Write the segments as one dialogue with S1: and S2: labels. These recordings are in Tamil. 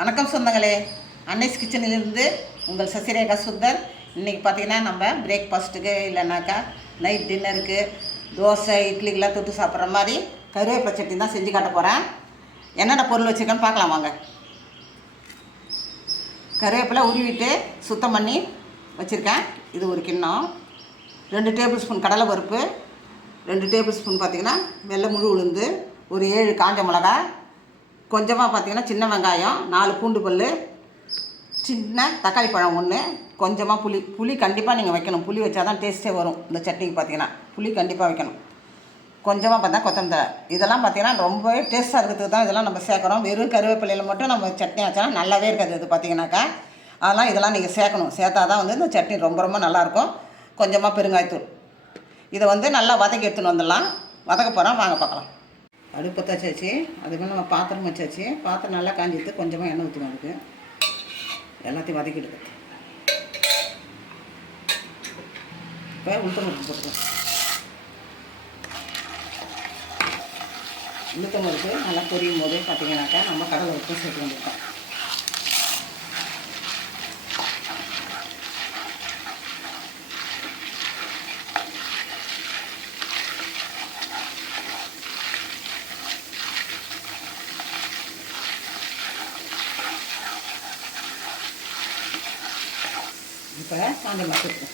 S1: வணக்கம் சொந்தங்களே. அன்னைஸ் கிச்சனிலிருந்து உங்கள் சசிரேகா சுந்தர். இன்றைக்கி பார்த்தீங்கன்னா நம்ம பிரேக்ஃபாஸ்ட்டுக்கு இல்லைனாக்கா நைட் டின்னருக்கு தோசை இட்லிக்கெல்லாம் தொட்டு சாப்பிட்ற மாதிரி கருவேப்பிலை சட்னி தான் செஞ்சு காட்ட போகிறேன் என்னென்ன பொருள் வச்சுருக்கேன்னு பார்க்கலாம் வாங்க. கருவேப்பிலை உருவிட்டு சுத்தம் பண்ணி வச்சுருக்கேன். இது ஒரு கிண்ணம். ரெண்டு டேபிள் ஸ்பூன் கடலை பருப்பு. ரெண்டு டேபிள் ஸ்பூன் பார்த்திங்கன்னா வெள்ளை முழு உளுந்து. ஒரு ஏழு காஞ்ச மிளகா கொஞ்சமாக பார்த்தீங்கன்னா சின்ன வெங்காயம் நாலு பூண்டு பல் சின்ன தக்காளி பழம் ஒன்று கொஞ்சமாக புளி. புளி கண்டிப்பாக நீங்கள் வைக்கணும். புளி வச்சா தான் டேஸ்ட்டே வரும். இந்த சட்னிக்கு பார்த்தீங்கன்னா புளி கண்டிப்பாக வைக்கணும். கொஞ்சமாக பார்த்தா கொத்தமல்லி. இதெல்லாம் பார்த்தீங்கன்னா ரொம்பவே டேஸ்ட்டாக இருக்கிறதுக்கு தான் இதெல்லாம் நம்ம சேர்க்குறோம். வெறும் கருவேப்பிலையில் மட்டும் நம்ம சட்னி வச்சோன்னா நல்லாவே இருக்காது இது பார்த்தீங்கன்னாக்கா அதெல்லாம் இதெல்லாம் நீங்கள் சேர்க்கணும். சேர்த்தா தான் வந்து இந்த சட்னி ரொம்ப ரொம்ப நல்லாயிருக்கும். கொஞ்சமாக பெருங்காயத்தூள். இதை வந்து நல்லா வதக்கி எடுத்துன்னு வந்துடலாம். வதக்க போகிறோம் வாங்க பார்க்கலாம். அடுப்பு தச்சாச்சு அதுக்கு நம்ம பாத்திரம் வச்சாச்சு. பாத்திரம் நல்லா காஞ்சிட்டு கொஞ்சமாக எண்ணெய் ஊற்றணும் அதுக்கு. எல்லாத்தையும் வதக்கிடுது. இப்போ உளுத்தம் பருப்பு போட்டுக்கலாம். உளுத்தம் பருப்பு நல்லா பொரியும் போது பார்த்தீங்கன்னாக்கா நம்ம கடலை உப்பு சேர்த்து வந்துருக்கோம் இப்போ காஞ்ச மிளகு இருக்கும்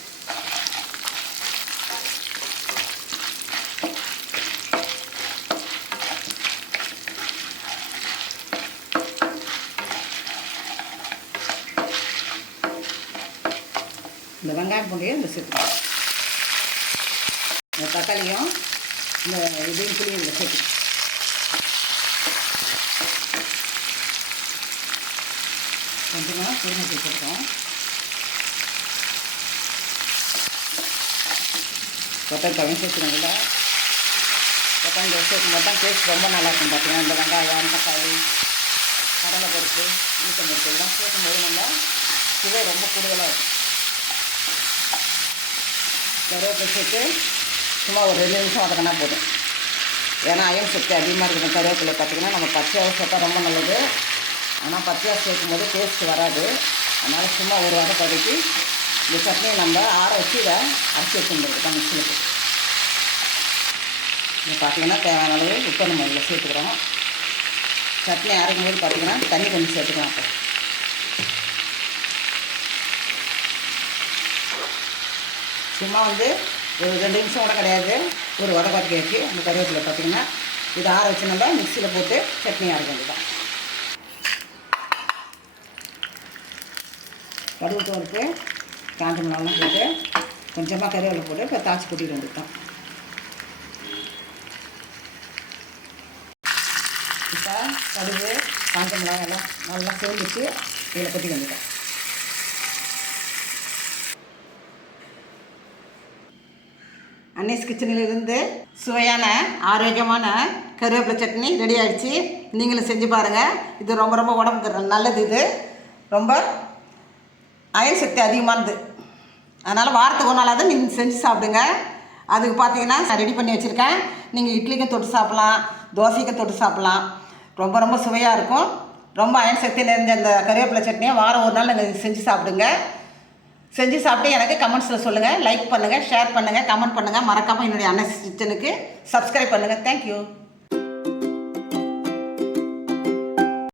S1: இந்த வெங்காயம் பூண்டையும் இந்த சேர்த்துக்கணும். இந்த தக்காளியும் இந்த இதையும் புளியும் இதில் சேர்த்துக்கணும். கொஞ்சமாக குருமூட்டி சேர்த்துருக்கோம் கொத்தமல்லி சேர்த்துக்கணும் இல்லை கொத்தமல்லி சேர்க்கும் போது தான் டேஸ்ட் ரொம்ப நல்லாயிருக்கும் பார்த்தீங்கன்னா இந்த வெங்காயம் தக்காளி கடலை பருப்பு ஈட்டம் பருப்பு இதெல்லாம் சேர்க்கும்போது நம்ம சுவை ரொம்ப கூடுதலாக இருக்கும். கருவேப்பிலை சேர்த்து சும்மா ஒரு ரெண்டு நிமிஷம் வதக்கினா போதும். ஏன்னா அயன் சக்தி அதிகமாக இருக்குது கருவேப்பிலை பார்த்திங்கன்னா நம்ம பச்சையாக சேர்த்தா ரொம்ப நல்லது. ஆனால் பச்சையாக சேர்க்கும் போது டேஸ்ட் வராது. அதனால் சும்மா ஒரு வாரம் வதக்கி இந்த சட்னியை நம்ம ஆற வச்சு இதை அரைச்சி வச்சுருந்தது மிக்சிலுக்கு இது பார்த்திங்கன்னா தேவையான அளவு உப்பு நம்ம இதில் சேர்த்துக்கிறோம். சட்னி அரைக்கும் போது பார்த்திங்கன்னா தண்ணி கொஞ்சம் சேர்த்துக்கலாம் அப்போ. சும்மா வந்து ஒரு ரெண்டு நிமிஷம் கூட கிடையாது. ஒரு வடப்பாத்தி வச்சு அந்த கருவேப்பிலை பார்த்திங்கன்னா இதை ஆற வச்சு நம்ம மிக்சியில் போட்டு சட்னி அரைக்க வேண்டியதான் கடுகு பருப்பு காஞ்ச மிளகாலாம் போட்டு கொஞ்சமாக கருவேப்பிலை போட்டு இப்போ தாச்சி கொட்டிட்டு வந்துட்டோம். இப்போ கடுகு காஞ்ச மிளகாய் எல்லாம் நல்லா சேர்ந்துச்சு இதில் கொட்டி வந்துட்டோம். அன்னேஸ் கிச்சனிலிருந்து சுவையான ஆரோக்கியமான கருவேப்பிலை சட்னி ரெடி ஆகிடுச்சு நீங்களும் செஞ்சு பாருங்கள் இது ரொம்ப ரொம்ப உடம்புக்கு நல்லது இது. ரொம்ப அயல் சக்தி அதிகமானது. அதனால் வாரத்துக்கு ஒரு நாளாவது நீங்கள் செஞ்சு சாப்பிடுங்க. அதுக்கு பார்த்தீங்கன்னா ரெடி பண்ணி வச்சுருக்கேன். நீங்கள் இட்லிக்கும் தொட்டு சாப்பிட்லாம் தோசைக்கும் தொட்டு சாப்பிட்லாம். ரொம்ப ரொம்ப சுவையாக இருக்கும். ரொம்ப அயன் சக்தி நிறைஞ்ச அந்த கருவேப்பிலை சட்னியை வாரம் ஒரு நாள் நீங்கள் செஞ்சு சாப்பிடுங்க. செஞ்சு சாப்பிட்டு எனக்கு கமெண்ட்ஸில் சொல்லுங்கள் லைக் பண்ணுங்கள் ஷேர் பண்ணுங்கள் கமெண்ட் பண்ணுங்கள் மறக்காமல் என்னுடைய அண்ணன் கிச்சனுக்கு சப்ஸ்கிரைப் பண்ணுங்கள் தேங்க்யூ